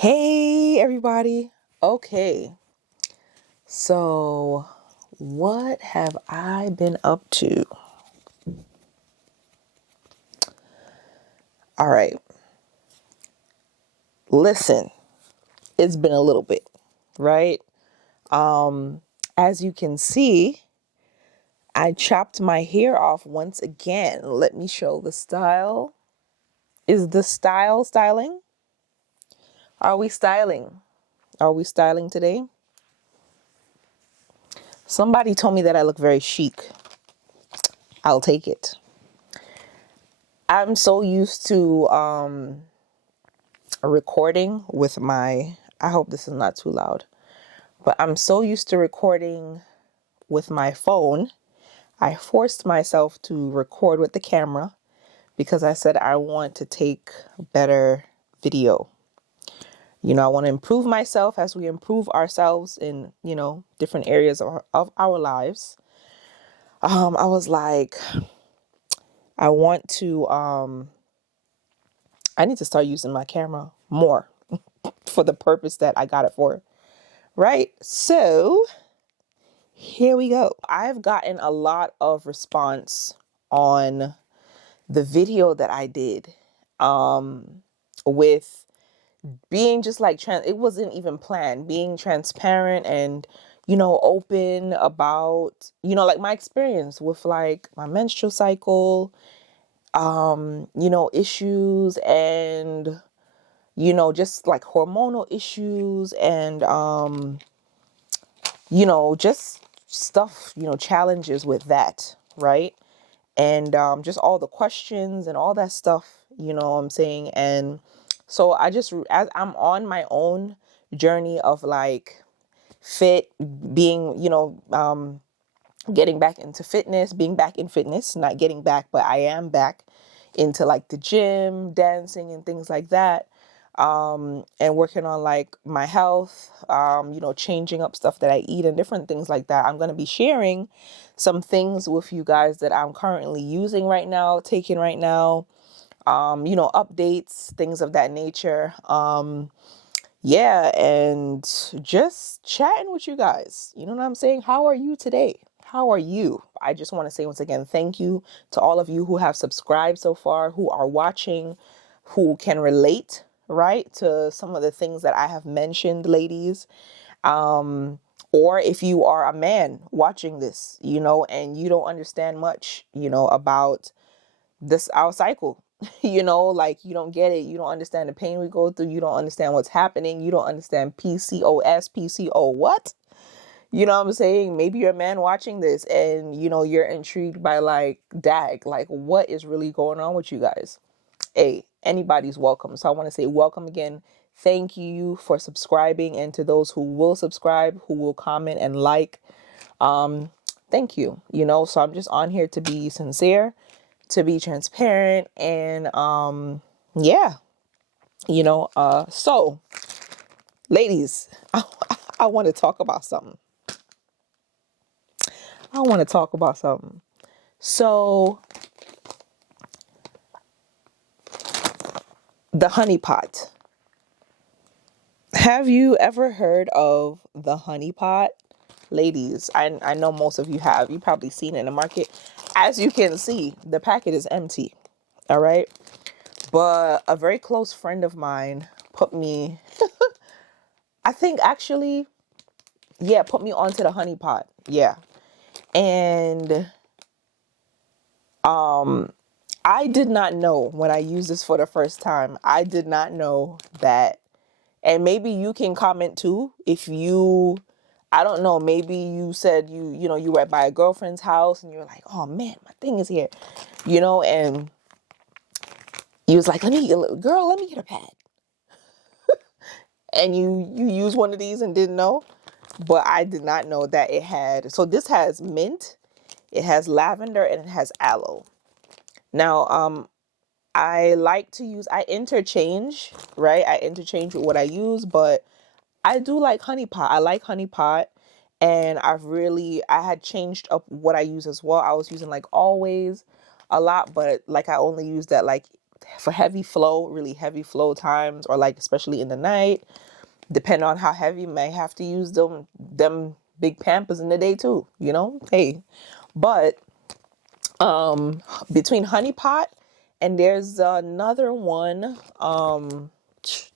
Hey everybody. Okay. So, what have I been up to? All right. Listen, it's been a little bit, right? As you can see, I chopped my hair off once again. Let me show the style. Is the style styling? Are we styling? Are we styling today? Somebody told me that I look very chic. I'll take it. I'm so used to recording with I hope this is not too loud, but I'm so used to recording with my phone. I forced myself to record with the camera because I said I want to take better video. I want to improve myself as we improve ourselves in, different areas of our lives. I was like, I want to, I need to start using my camera more for the purpose that I got it for. Right. So here we go. I've gotten a lot of response on the video that I did with being just like it wasn't even planned, being transparent and open about like my experience with like my menstrual cycle, issues and just like hormonal issues and just stuff, challenges with that, right? And just all the questions and all that stuff, what I'm saying. And so as I'm on my own journey of like fit, being, getting back into fitness, being back in fitness, not getting back, but I am back into like the gym, dancing and things like that. And working on like my health, changing up stuff that I eat and different things like that. I'm going to be sharing some things with you guys that I'm currently using right now, taking right now, updates, things of that nature. Yeah, and just chatting with you guys. You know what I'm saying? How are you today? How are you? I just want to say once again, thank you to all of you who have subscribed so far, who are watching, who can relate, right, to some of the things that I have mentioned, ladies. Or if you are a man watching this, and you don't understand much, about this, our cycle, like you don't get it. You don't understand the pain we go through. You don't understand what's happening. You don't understand PCOS, PCO, what? You know what I'm saying? Maybe you're a man watching this and, you're intrigued by like, dag, like what is really going on with you guys? Hey, anybody's welcome. So I want to say welcome again. Thank you for subscribing. And to those who will subscribe, who will comment and like, thank you. So I'm just on here to be sincere, to be transparent, and yeah, so ladies, I want to talk about something. So the honey pot. Have you ever heard of the honey pot? Ladies, I know most of you have. You probably seen it in the market. As you can see, the packet is empty. All right. But a very close friend of mine put me, I think actually, yeah, put me onto the honey pot. Yeah. And I did not know when I used this for the first time. I did not know that. And maybe you can comment too if you, I don't know, maybe you said you were by a girlfriend's house and you're like, oh man, my thing is here, and you was like, let me get a pad. And you use one of these and didn't know. But I did not know that it had, so this has mint, it has lavender, and it has aloe. Now, I interchange, right? I interchange with what I use, but I do like honey pot. I like honey pot. And I had changed up what I use as well. I was using like always a lot, but like I only use that like for heavy flow, really heavy flow times, or like especially in the night, depending on how heavy, you may have to use them big Pampers in the day too, you know. Hey, but between honey pot and there's another one,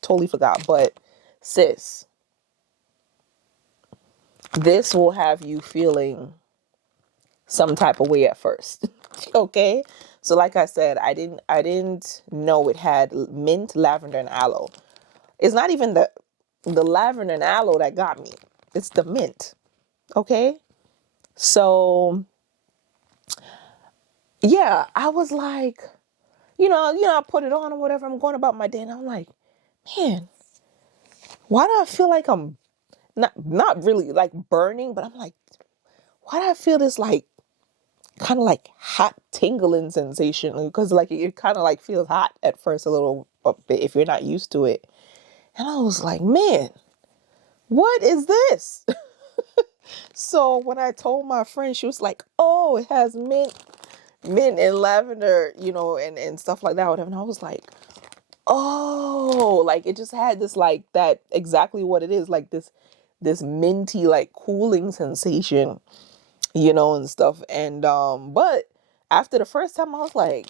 totally forgot, but sis, this will have you feeling some type of way at first. Okay, so like I said, I didn't know it had mint, lavender, and aloe. It's not even the lavender and aloe that got me, it's the mint. Okay, so yeah, I was like, I put it on or whatever, I'm going about my day, and I'm like, man, why do I feel like I'm not really like burning, but I'm like, why do I feel this like kind of like hot tingling sensation? Because like it kind of like feels hot at first a bit if you're not used to it. And I was like, man, what is this? So when I told my friend, she was like, oh, it has mint and lavender, and stuff like that, whatever. And I was like, oh, like it just had this like that exactly what it is, like this minty like cooling sensation, and stuff. And but after the first time I was like,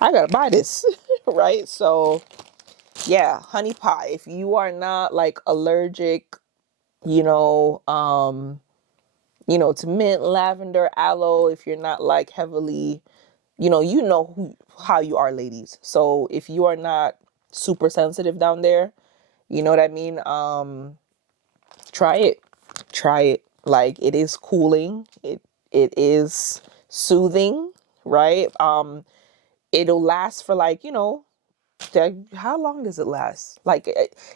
I gotta buy this. Right? So yeah, honey pot. If you are not like allergic, to mint, lavender, aloe, if you're not like heavily, how you are, ladies. So if you are not super sensitive down there, you know what I mean? Try it. Like, it is cooling. It is soothing, right? It'll last for like, how long does it last? Like,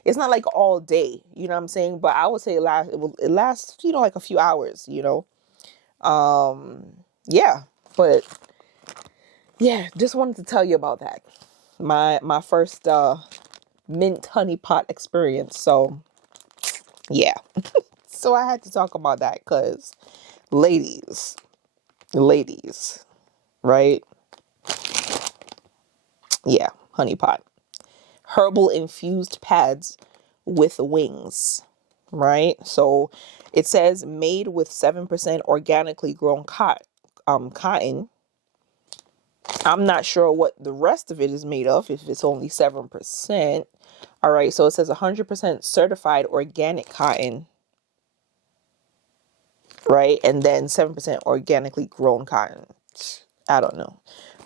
it's not like all day, you know what I'm saying? But I would say it lasts, like a few hours, yeah, but yeah, just wanted to tell you about that. My first mint honey pot experience. So yeah. So I had to talk about that because ladies, right? Yeah, honey pot. Herbal infused pads with wings, right? So it says made with 7% organically grown cotton. I'm not sure what the rest of it is made of if it's only 7%. All right, so it says 100% certified organic cotton, right? And then 7% organically grown cotton. I don't know.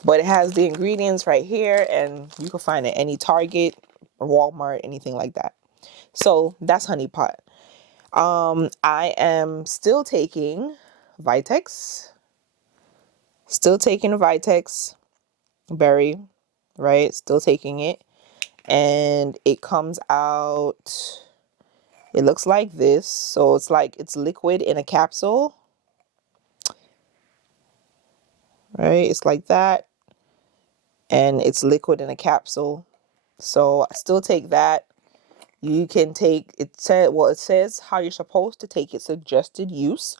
But it has the ingredients right here, and you can find it at any Target, Walmart, anything like that. So that's honey pot. I am still taking Vitex. Berry, right? Still taking it. And it comes out, it looks like this. So it's liquid in a capsule, right? It's like that. And it's liquid in a capsule. So I still take that. You can take, it says how you're supposed to take it, suggested use.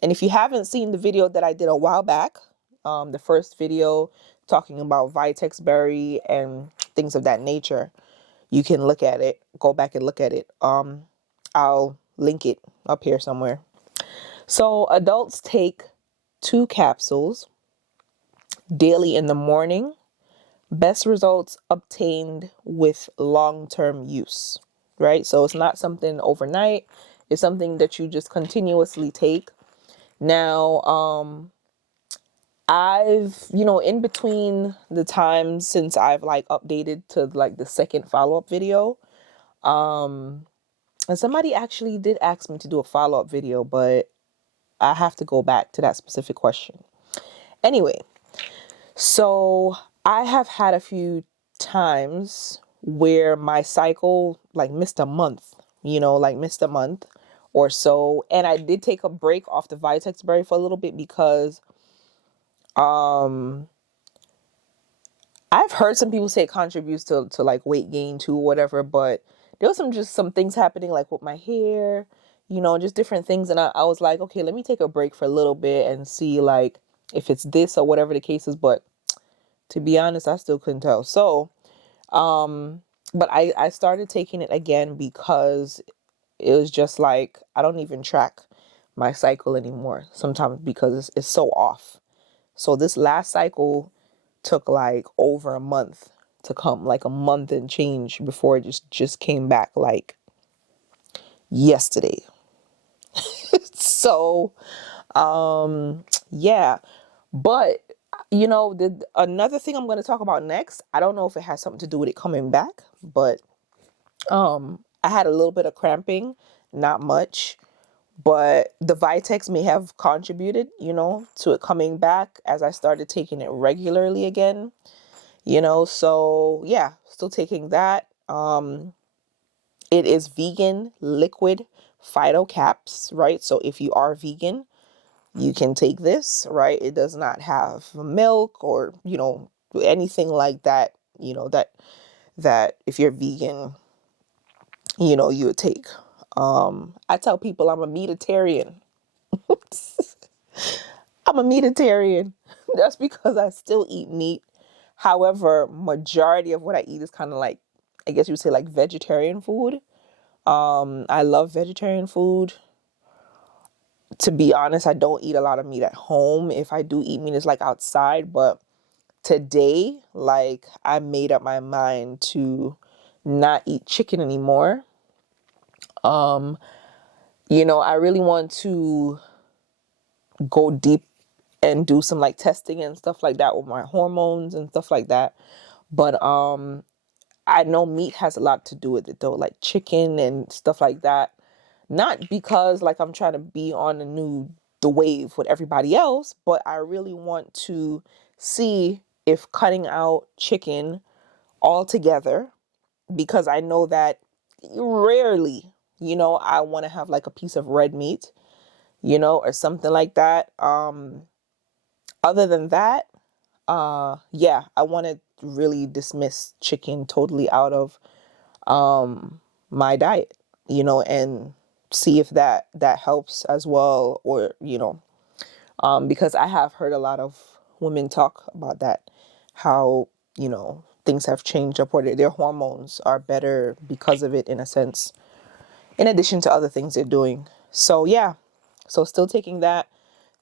And if you haven't seen the video that I did a while back, the first video talking about Vitex Berry and things of that nature, you can look at it, go back and look at it. I'll link it up here somewhere. So adults take 2 capsules daily in the morning. Best results obtained with long-term use, right? So it's not something overnight. It's something that you just continuously take. Now, I've, in between the times since I've like updated to like the second follow-up video, and somebody actually did ask me to do a follow-up video, but I have to go back to that specific question. Anyway, so I have had a few times where my cycle like missed a month or so. And I did take a break off the Vitex Berry for a little bit because I've heard some people say it contributes to like weight gain too, or whatever, but there was some things happening like with my hair, just different things. And I was like, okay, let me take a break for a little bit and see like if it's this or whatever the case is. But To be honest, I still couldn't tell. So, but I started taking it again because it was just like, I don't even track my cycle anymore sometimes because it's so off. So this last cycle took like over a month to come, like a month and change before it just came back like yesterday. So, yeah, but another thing I'm going to talk about next, I don't know if it has something to do with it coming back, but I had a little bit of cramping, not much, but the Vitex may have contributed, to it coming back as I started taking it regularly again, so yeah, still taking that. It is vegan liquid phyto caps, right? So if you are vegan, you can take this, right? It does not have milk or, anything like that, that if you're vegan, you would take. I tell people I'm a meatitarian. I'm a meatitarian. That's because I still eat meat. However, majority of what I eat is kind of like, I guess you would say like vegetarian food. I love vegetarian food. To be honest, I don't eat a lot of meat at home. If I do eat meat, it's like outside. But today, like, I made up my mind to not eat chicken anymore. I really want to go deep and do some like testing and stuff like that with my hormones and stuff like that. But I know meat has a lot to do with it though, like chicken and stuff like that. Not because like I'm trying to be on the wave with everybody else, but I really want to see if cutting out chicken altogether, because I know that rarely, I want to have like a piece of red meat, or something like that. Other than that, yeah, I want to really dismiss chicken totally out of my diet, and see if that helps as well, or because I have heard a lot of women talk about that, how things have changed up, or their hormones are better because of it, in a sense, in addition to other things they're doing. So yeah, so still taking that.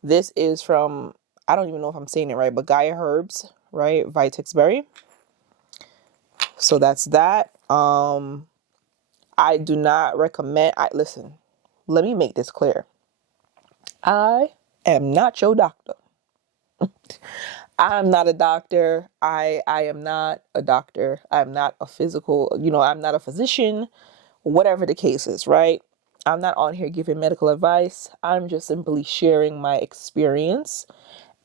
This is from, I don't even know if I'm saying it right, but Gaia Herbs, right? Vitex Berry. So that's that. I do not recommend, listen, let me make this clear. I am not your doctor. I'm not a doctor. I am not a doctor. I'm not a physical, I'm not a physician, whatever the case is, right? I'm not on here giving medical advice. I'm just simply sharing my experience.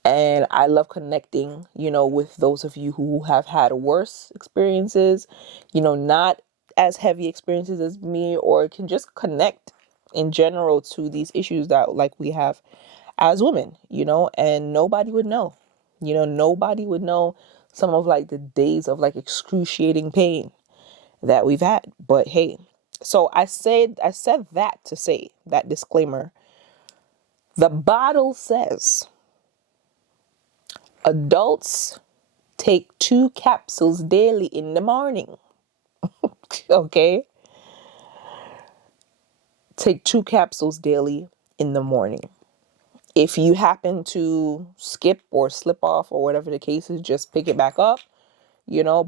And I love connecting, with those of you who have had worse experiences, not as heavy experiences as me, or can just connect in general to these issues that like we have as women, and nobody would know, nobody would know some of like the days of like excruciating pain that we've had. But hey, so I said that to say that disclaimer. The bottle says adults take 2 capsules daily in the morning. Okay? Take 2 capsules daily in the morning. If you happen to skip or slip off or whatever the case is, just pick it back up,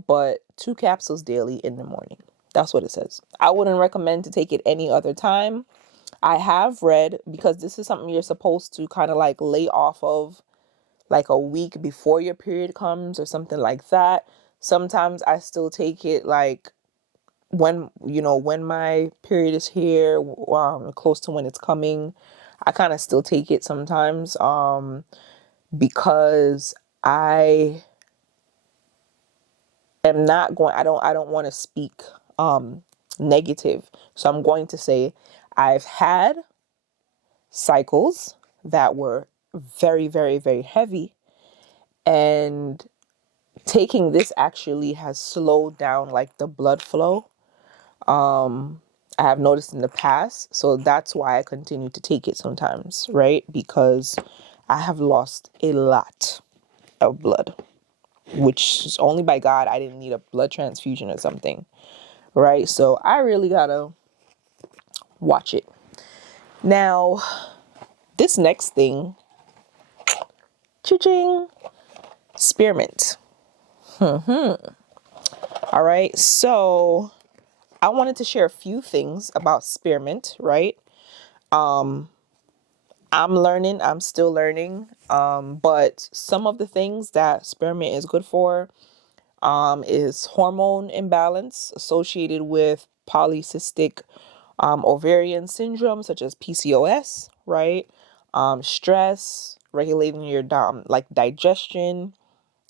but 2 capsules daily in the morning. That's what it says. I wouldn't recommend to take it any other time. I have read, because this is something you're supposed to kind of like lay off of like a week before your period comes or something like that. Sometimes I still take it like when my period is here, close to when it's coming. I kind of still take it sometimes, because I am not going, I don't want to speak negative. So I'm going to say I've had cycles that were very, very, very heavy, and taking this actually has slowed down like the blood flow. I have noticed in the past, so that's why I continue to take it sometimes, right? Because I have lost a lot of blood. which is only by God. I didn't need a blood transfusion or something, right? So I really gotta watch it. Now, this next thing, cha-ching, spearmint. All right, so I wanted to share a few things about spearmint, right? I'm learning, I'm still learning, but some of the things that spearmint is good for is hormone imbalance associated with polycystic ovarian syndrome, such as PCOS, right? Stress, regulating your like digestion.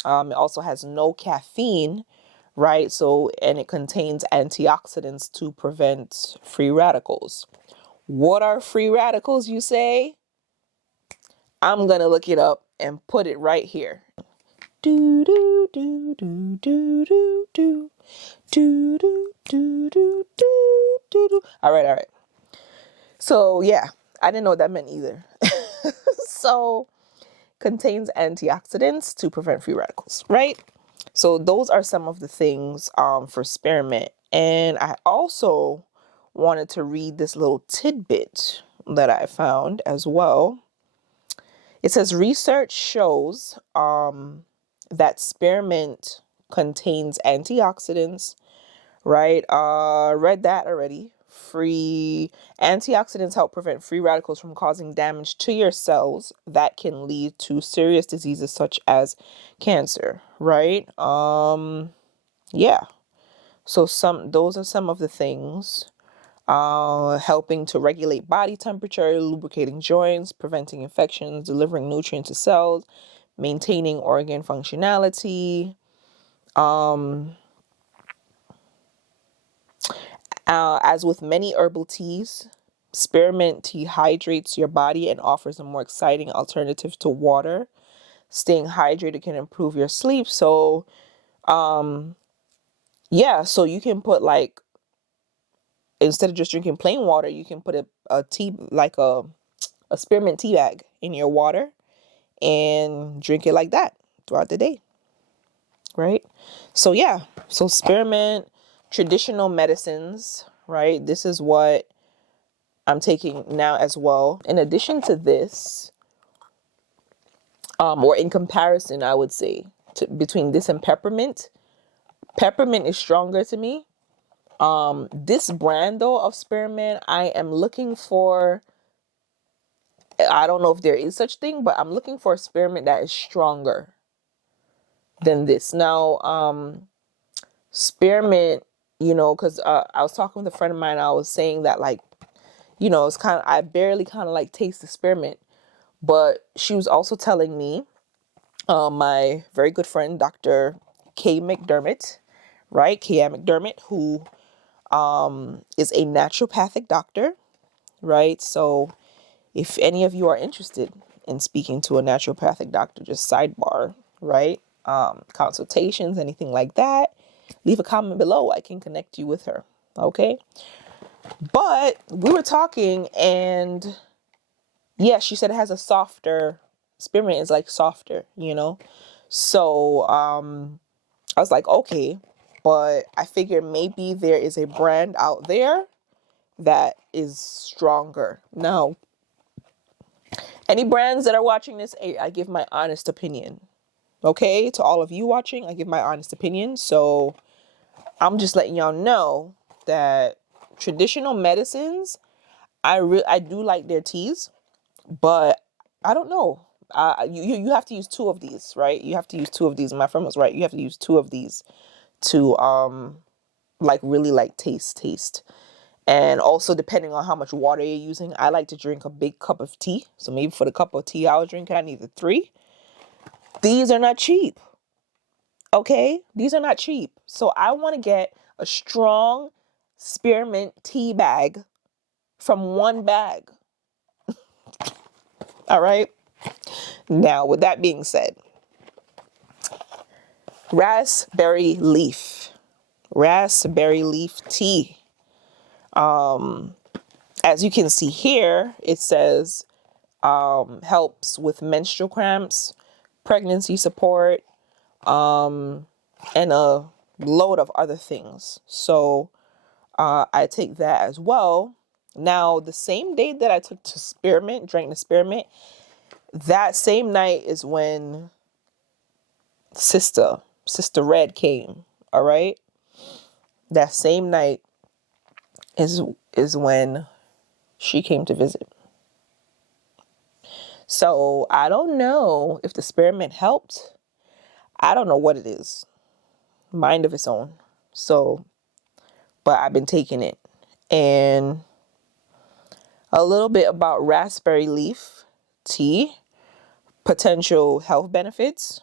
It also has no caffeine, right? So, and it contains antioxidants to prevent free radicals. What are free radicals, you say? I'm going to look it up and put it right here. Do do do do do do do do do do do do do. All right. So yeah, I didn't know what that meant either. So contains antioxidants to prevent free radicals, right? So those are some of the things for spearmint. And I also wanted to read this little tidbit that I found as well. It says research shows that spearmint contains antioxidants, right? Read that already. Free antioxidants help prevent free radicals from causing damage to your cells that can lead to serious diseases such as cancer, right? Yeah. So those are some of the things. Helping to regulate body temperature, lubricating joints, preventing infections, delivering nutrients to cells, maintaining organ functionality. As with many herbal teas, spearmint tea hydrates your body and offers a more exciting alternative to water. Staying hydrated can improve your sleep. So, yeah, so you can put like, instead of just drinking plain water, you can put a tea, like a spearmint tea bag in your water and drink it like that throughout the day, right? So yeah, so spearmint, traditional medicines, right? This is what I'm taking now as well. In addition to this, or in comparison, I would say between this and peppermint, peppermint is stronger to me. This brand though of spearmint, I am looking for, I don't know if there is such thing, but I'm looking for a spearmint that is stronger than this. Now, spearmint, because I was talking with a friend of mine, I was saying that, like, it's kind of, I barely kind of like taste the spearmint, but she was also telling me, my very good friend, Dr. K. McDermott, right? K.M. McDermott, who is a naturopathic doctor, right? So if any of you are interested in speaking to a naturopathic doctor, just sidebar, right? Consultations, anything like that, leave a comment below. I can connect you with her. Okay. But we were talking, and yeah, she said it has a softer, spearmint is like softer, So I was like, okay, but I figured maybe there is a brand out there that is stronger. Now, any brands that are watching this, I give my honest opinion. Okay, to all of you watching, I give my honest opinion. So I'm just letting y'all know that traditional medicines, I do like their teas, but I don't know. You have to use two of these, right? You have to use two of these. My friend was right. You have to use two of these to like really like taste. And also depending on how much water you're using, I like to drink a big cup of tea. So maybe for the cup of tea I was drinking, I needed 3. These are not cheap. Okay? These are not cheap. So I want to get a strong spearmint tea bag from one bag. All right? Now, with that being said, raspberry leaf tea. As you can see here, it says helps with menstrual cramps, pregnancy support, and a load of other things. So I take that as well. Now, the same day that I took to Spearmint, drank the Spearmint, that same night is when Sister Red came. All right. That same night is when she came to visit. So I don't know if the Spearmint helped. I don't know what it is. Mind of its own. So, but I've been taking it. And a little bit about raspberry leaf tea, potential health benefits.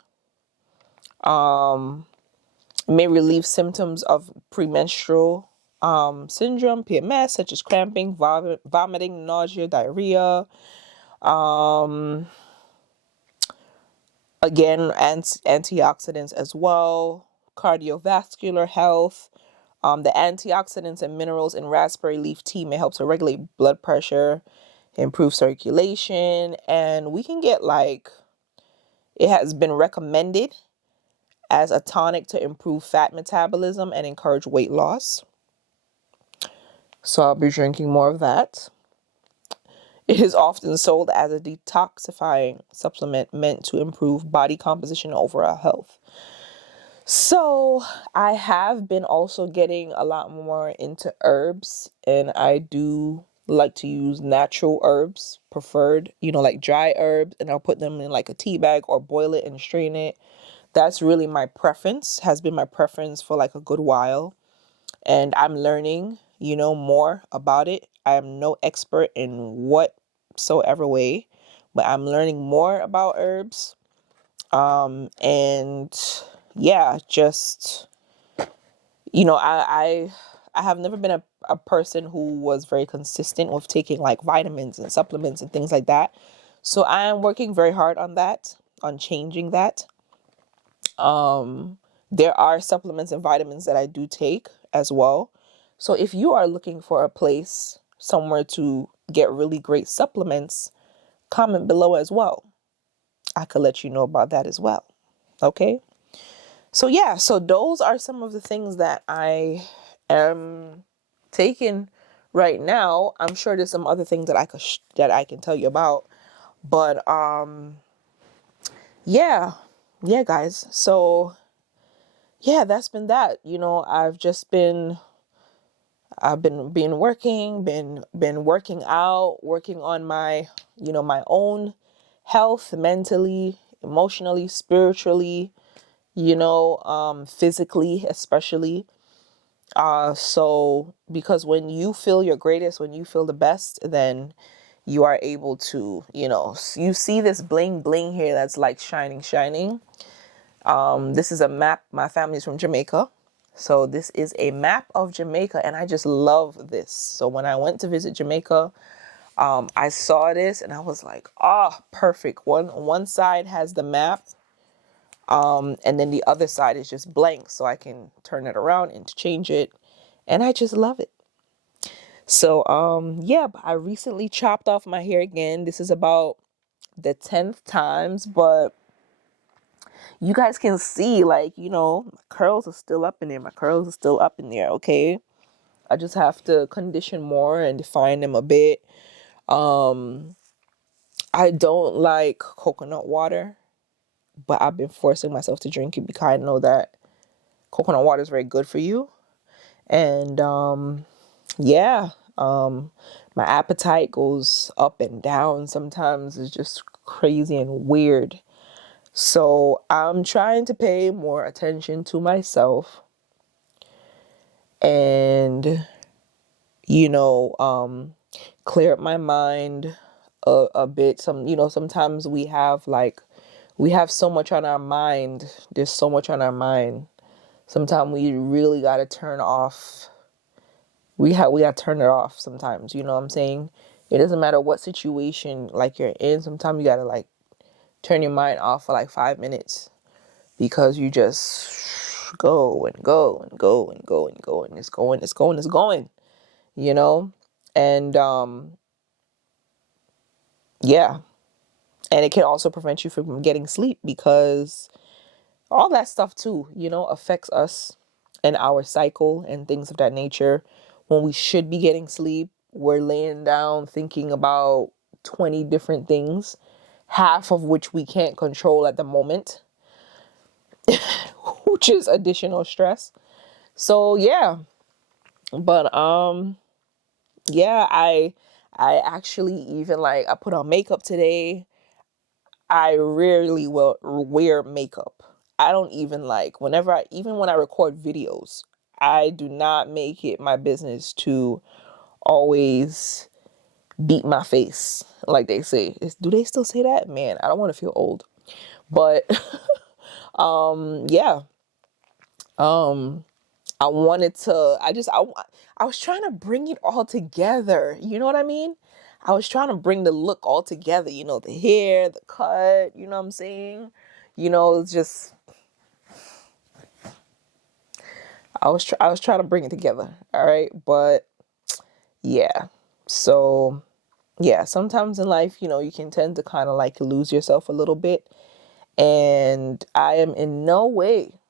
May relieve symptoms of premenstrual syndrome, PMS, such as cramping, vomiting, nausea, diarrhea. Again, antioxidants as well, cardiovascular health. The antioxidants and minerals in raspberry leaf tea may help to regulate blood pressure, improve circulation, and we can get it has been recommended as a tonic to improve fat metabolism and encourage weight loss. So I'll be drinking more of that. It is often sold as a detoxifying supplement meant to improve body composition and overall health. So I have been also getting a lot more into herbs, and I do like to use natural herbs, preferred, like dry herbs, and I'll put them in like a tea bag or boil it and strain it. That's really my preference, has been my preference for like a good while. And I'm learning, more about it. I am no expert in whatsoever way, but I'm learning more about herbs. And yeah, just, I have never been a person who was very consistent with taking like vitamins and supplements and things like that. So I am working very hard on that, on changing that. There are supplements and vitamins that I do take as well. So if you are looking for a place somewhere to get really great supplements, comment below as well. I could let you know about that as well. Okay. So yeah, so those are some of the things that I am taking right now. I'm sure there's some other things that I can tell you about, but yeah, guys. So yeah, that's been that. I've been working, been working out, working on my, my own health, mentally, emotionally, spiritually, physically, especially. So because when you feel your greatest, when you feel the best, then you are able to, you see this bling bling here that's like shining. This is a map. My family's from Jamaica. So this is a map of Jamaica, and I just love this. So when I went to visit Jamaica, I saw this and I was like, perfect. One side has the map, and then the other side is just blank, so I can turn it around, interchange it, and I just love it. So yeah, I recently chopped off my hair again. This is about the 10th times, but you guys can see, my curls are still up in there. My curls are still up in there, okay? I just have to condition more and define them a bit. I don't like coconut water, but I've been forcing myself to drink it because I know that coconut water is very good for you. And yeah, my appetite goes up and down. Sometimes it's just crazy and weird. So I'm trying to pay more attention to myself and, clear up my mind a bit. Sometimes we have so much on our mind. There's so much on our mind. Sometimes we really got to turn off. We got to turn it off sometimes. You know what I'm saying? It doesn't matter what situation you're in. Sometimes you got to turn your mind off for 5 minutes. Because you just go and go and go and go and go and it's going, and yeah, and it can also prevent you from getting sleep because all that stuff too, affects us and our cycle and things of that nature. When we should be getting sleep, we're laying down thinking about 20 different things, half of which we can't control at the moment, which is additional stress. So yeah, but yeah, I actually even like I put on makeup today. I rarely will wear makeup. I don't even like even when I record videos, I do not make it my business to always beat my face like they say. Do they still say that? Man, I don't want to feel old. But yeah. I wanted to I was trying to bring it all together. You know what I mean? I was trying to bring the look all together, the hair, the cut, you know what I'm saying? It's just I was trying to bring it together, all right? But yeah. So, yeah, sometimes in life, you can tend to kind of like lose yourself a little bit, and I am in no way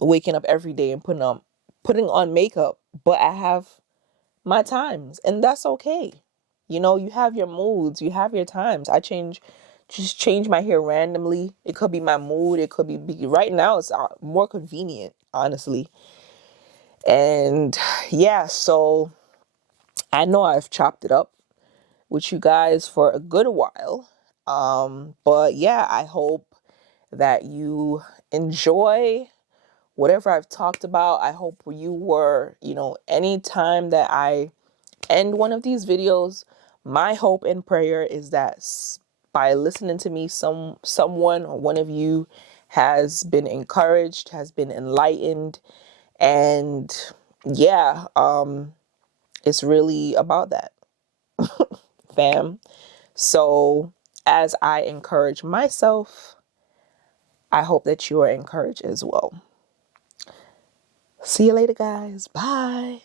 waking up every day and putting on makeup, but I have my times, and that's okay. You have your moods, you have your times. Just change my hair randomly. It could be my mood. It could be right now. It's more convenient, honestly. And yeah, so I know I've chopped it up with you guys for a good while. But yeah, I hope that you enjoy whatever I've talked about. I hope you were, any time that I end one of these videos, my hope and prayer is that by listening to me, someone or one of you has been encouraged, has been enlightened, and yeah, it's really about that, fam. So as I encourage myself, I hope that you are encouraged as well. See you later, guys. Bye.